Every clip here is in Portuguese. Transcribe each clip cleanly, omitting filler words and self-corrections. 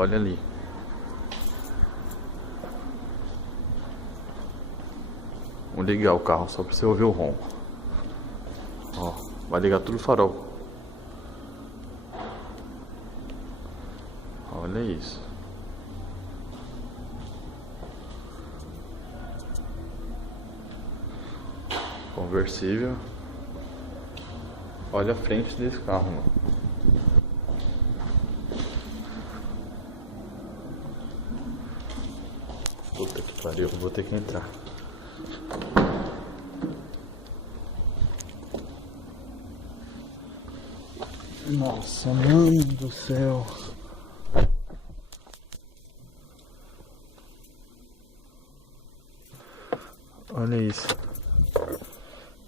Olha ali. Vou ligar o carro só pra você ouvir o ronco. Ó, vai ligar tudo o farol. Olha isso. Conversível. Olha a frente desse carro, mano. Puta que pariu, vou ter que entrar. Nossa, mano do céu. Olha isso.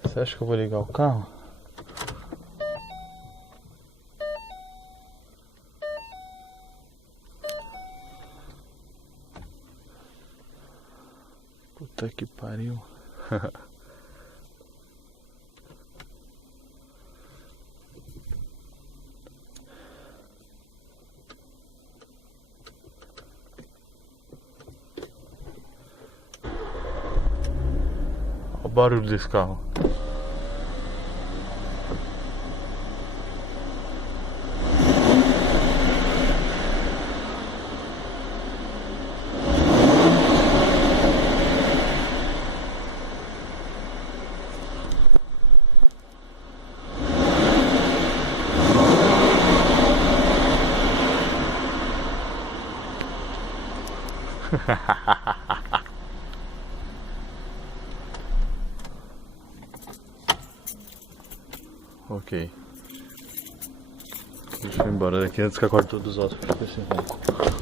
Você acha que eu vou ligar o carro? Puta que pariu. Olha o barulho desse carro. Ok. Deixa eu ir embora daqui antes que acorde todos os ossos. Fica assim ronco.